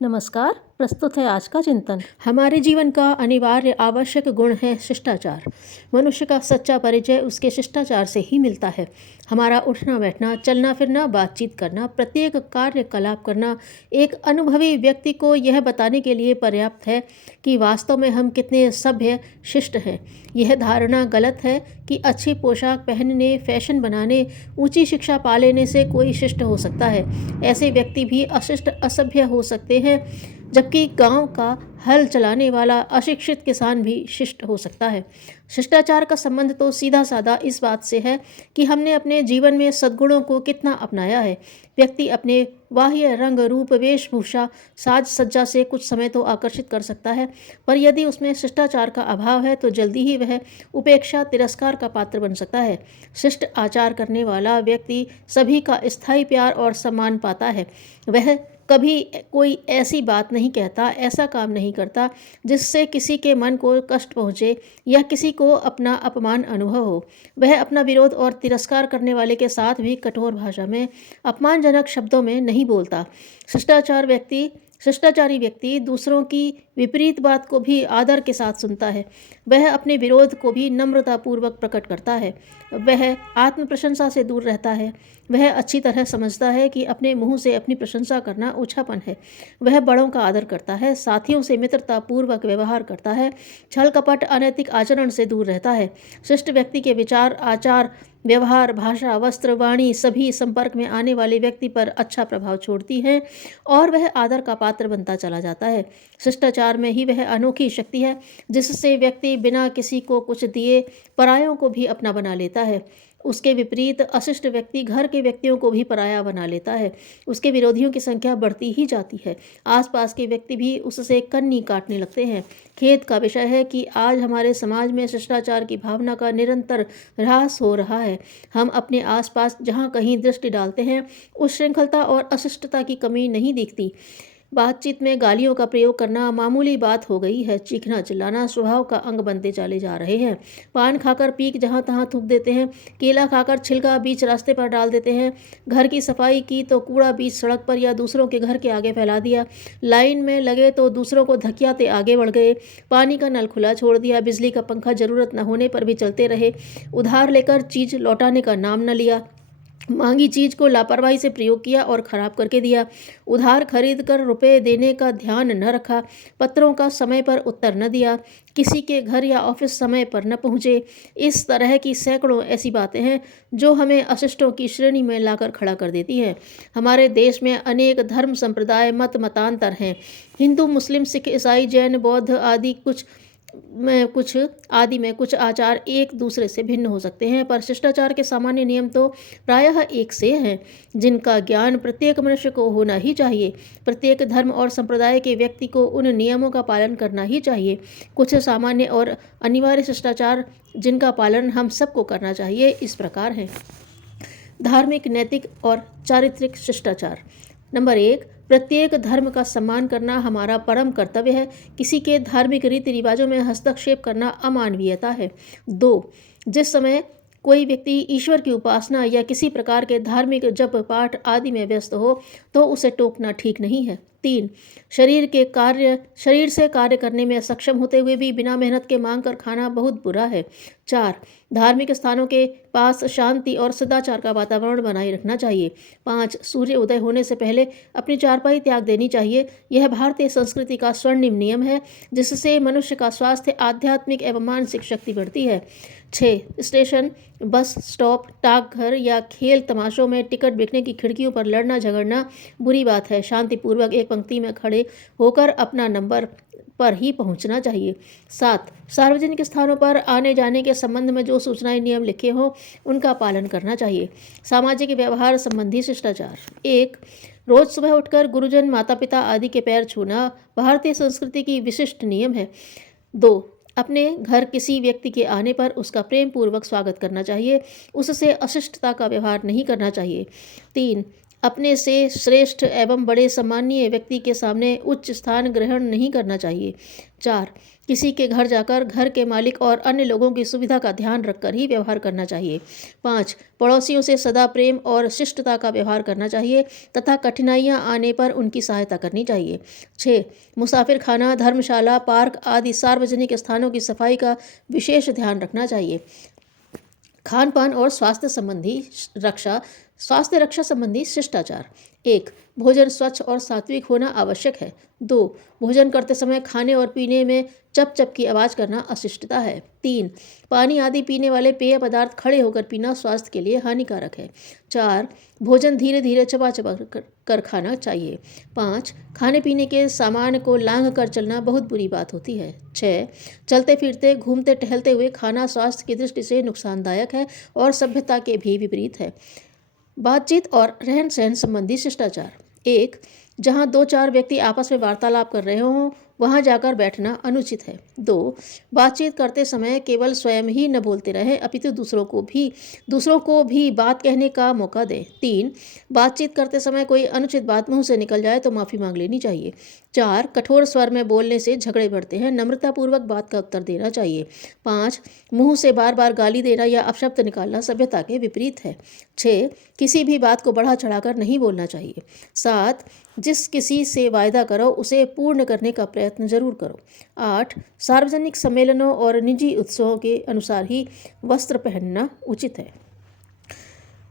नमस्कार। प्रस्तुत है आज का चिंतन। हमारे जीवन का अनिवार्य आवश्यक गुण है शिष्टाचार। मनुष्य का सच्चा परिचय उसके शिष्टाचार से ही मिलता है। हमारा उठना बैठना, चलना फिरना, बातचीत करना, प्रत्येक कार्यकलाप करना एक अनुभवी व्यक्ति को यह बताने के लिए पर्याप्त है कि वास्तव में हम कितने सभ्य शिष्ट हैं। यह धारणा गलत है कि अच्छी पोशाक पहनने, फैशन बनाने, ऊंची शिक्षा पा लेने से कोई शिष्ट हो सकता है। ऐसे व्यक्ति भी अशिष्ट, असभ्य हो सकते हैं, जबकि गांव का हल चलाने वाला अशिक्षित किसान भी शिष्ट हो सकता है। शिष्टाचार का संबंध तो सीधा साधा इस बात से है कि हमने अपने जीवन में सद्गुणों को कितना अपनाया है। व्यक्ति अपने बाह्य रंग, रूप, वेशभूषा, साज सज्जा से कुछ समय तो आकर्षित कर सकता है, पर यदि उसमें शिष्टाचार का अभाव है तो जल्दी ही वह उपेक्षा, तिरस्कार का पात्र बन सकता है। शिष्ट आचार करने वाला व्यक्ति सभी का स्थायी प्यार और सम्मान पाता है। वह कभी कोई ऐसी बात नहीं कहता, ऐसा काम नहीं करता जिससे किसी के मन को कष्ट पहुँचे या किसी को अपना अपमान अनुभव हो। वह अपना विरोध और तिरस्कार करने वाले के साथ भी कठोर भाषा में, अपमानजनक शब्दों में नहीं बोलता। शिष्टाचारी व्यक्ति दूसरों की विपरीत बात को भी आदर के साथ सुनता है। वह अपने विरोध को भी नम्रतापूर्वक प्रकट करता है। वह आत्म प्रशंसा से दूर रहता है। वह अच्छी तरह समझता है कि अपने मुंह से अपनी प्रशंसा करना ओछापन है। वह बड़ों का आदर करता है, साथियों से मित्रतापूर्वक व्यवहार करता है, छल कपट, अनैतिक आचरण से दूर रहता है। शिष्ट व्यक्ति के विचार, आचार, व्यवहार, भाषा, वस्त्र, वाणी सभी संपर्क में आने वाले व्यक्ति पर अच्छा प्रभाव छोड़ती हैं और वह आदर का पात्र बनता चला जाता है। शिष्टाचार में ही वह अनोखी शक्ति है जिससे व्यक्ति बिना किसी को कुछ दिए परायों को भी अपना बना लेता है। उसके विपरीत अशिष्ट व्यक्ति घर के व्यक्तियों को भी पराया बना लेता है। उसके विरोधियों की संख्या बढ़ती ही जाती है। आसपास के व्यक्ति भी उससे कन्नी काटने लगते हैं। खेद का विषय है कि आज हमारे समाज में शिष्टाचार की भावना का निरंतर ह्रास हो रहा है। हम अपने आसपास जहाँ कहीं दृष्टि डालते हैं, उस श्रृंखलता और अशिष्टता की कमी नहीं दिखती। बातचीत में गालियों का प्रयोग करना मामूली बात हो गई है। चीखना चिल्लाना स्वभाव का अंग बनते चले जा रहे हैं। पान खाकर पीक जहाँ तहाँ थूक देते हैं। केला खाकर छिलका बीच रास्ते पर डाल देते हैं। घर की सफाई की तो कूड़ा बीच सड़क पर या दूसरों के घर के आगे फैला दिया। लाइन में लगे तो दूसरों को धकियाते आगे बढ़ गए। पानी का नल खुला छोड़ दिया। बिजली का पंखा जरूरत न होने पर भी चलते रहे। उधार लेकर चीज लौटाने का नाम न लिया। मांगी चीज को लापरवाही से प्रयोग किया और खराब करके दिया। उधार खरीद कर रुपए देने का ध्यान न रखा। पत्रों का समय पर उत्तर न दिया। किसी के घर या ऑफिस समय पर न पहुंचे। इस तरह की सैकड़ों ऐसी बातें हैं जो हमें अशिष्टों की श्रेणी में लाकर खड़ा कर देती हैं। हमारे देश में अनेक धर्म, संप्रदाय, मत मतांतर हैं। हिंदू, मुस्लिम, सिख, ईसाई, जैन, बौद्ध आदि में कुछ आचार एक दूसरे से भिन्न हो सकते हैं, पर शिष्टाचार के सामान्य नियम तो प्रायः एक से हैं, जिनका ज्ञान प्रत्येक मनुष्य को होना ही चाहिए। प्रत्येक धर्म और संप्रदाय के व्यक्ति को उन नियमों का पालन करना ही चाहिए। कुछ सामान्य और अनिवार्य शिष्टाचार जिनका पालन हम सबको करना चाहिए इस प्रकार हैं। धार्मिक, नैतिक और चारित्रिक शिष्टाचार। नंबर 1, प्रत्येक धर्म का सम्मान करना हमारा परम कर्तव्य है। किसी के धार्मिक रीति रिवाजों में हस्तक्षेप करना अमानवीयता है। 2, जिस समय कोई व्यक्ति ईश्वर की उपासना या किसी प्रकार के धार्मिक जप पाठ आदि में व्यस्त हो तो उसे टोकना ठीक नहीं है। 3, शरीर से कार्य करने में सक्षम होते हुए भी बिना मेहनत के मांग कर खाना बहुत बुरा है। 4, धार्मिक स्थानों के पास शांति और सदाचार का वातावरण बनाए रखना चाहिए। 5, सूर्य उदय होने से पहले अपनी चारपाई त्याग देनी चाहिए। यह भारतीय संस्कृति का स्वर्णिम नियम है जिससे मनुष्य का स्वास्थ्य, आध्यात्मिक एवं मानसिक शक्ति बढ़ती है। 6, स्टेशन, बस स्टॉप, डाकघर या खेल तमाशों में टिकट बिकने की खिड़कियों पर लड़ना झगड़ना बुरी बात है। शांतिपूर्वक एक पंक्ति में खड़े होकर अपना नंबर पर ही पहुंचना चाहिए। 7, सार्वजनिक स्थानों पर आने जाने के संबंध में जो सूचनाएं, नियम लिखे हों उनका पालन करना चाहिए। सामाजिक व्यवहार संबंधी शिष्टाचार। 1, रोज सुबह उठकर गुरुजन, माता पिता आदि के पैर छूना भारतीय संस्कृति की विशिष्ट नियम है। 2, अपने घर किसी व्यक्ति के आने पर उसका प्रेम पूर्वक स्वागत करना चाहिए। उससे अशिष्टता का व्यवहार नहीं करना चाहिए। 3, अपने से श्रेष्ठ एवं बड़े सम्मानीय व्यक्ति के सामने उच्च स्थान ग्रहण नहीं करना चाहिए। 4. किसी के घर जाकर घर के मालिक और अन्य लोगों की सुविधा का ध्यान रखकर ही व्यवहार करना चाहिए। 5. पड़ोसियों से सदा प्रेम और शिष्टता का व्यवहार करना चाहिए तथा कठिनाइयाँ आने पर उनकी सहायता करनी चाहिए। 6. मुसाफिर खाना, धर्मशाला, पार्क आदि सार्वजनिक स्थानों की सफाई का विशेष ध्यान रखना चाहिए। खान पान और स्वास्थ्य रक्षा संबंधी शिष्टाचार। 1. भोजन स्वच्छ और सात्विक होना आवश्यक है। 2. भोजन करते समय खाने और पीने में चप चप की आवाज़ करना अशिष्टता है। 3. पानी आदि पीने वाले पेय पदार्थ खड़े होकर पीना स्वास्थ्य के लिए हानिकारक है। 4. भोजन धीरे धीरे चबा चबा कर खाना चाहिए। 5. खाने पीने के सामान को लांघ कर चलना बहुत बुरी बात होती है। 6. चलते फिरते घूमते टहलते हुए खाना स्वास्थ्य की दृष्टि से नुकसानदायक है और सभ्यता के भी विपरीत है। बातचीत और रहन सहन संबंधी शिष्टाचार। 1. जहाँ 2-4 व्यक्ति आपस में वार्तालाप कर रहे हों वहाँ जाकर बैठना अनुचित है। 2. बातचीत करते समय केवल स्वयं ही न बोलते रहें अपितु दूसरों को भी बात कहने का मौका दें। 3. बातचीत करते समय कोई अनुचित बात मुंह से निकल जाए तो माफ़ी मांग लेनी चाहिए। 4. कठोर स्वर में बोलने से झगड़े बढ़ते हैं, नम्रतापूर्वक बात का उत्तर देना चाहिए। 5. मुंह से बार बार गाली देना या अपशब्द निकालना सभ्यता के विपरीत है। 6. किसी भी बात को बढ़ा चढ़ाकर नहीं बोलना चाहिए। 7. जिस किसी से वायदा करो उसे पूर्ण करने का प्रयत्न जरूर करो। 8. सार्वजनिक सम्मेलनों और निजी उत्सवों के अनुसार ही वस्त्र पहनना उचित है।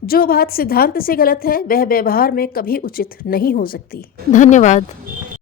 जो बात सिद्धांत से गलत है वह व्यवहार में कभी उचित नहीं हो सकती। धन्यवाद।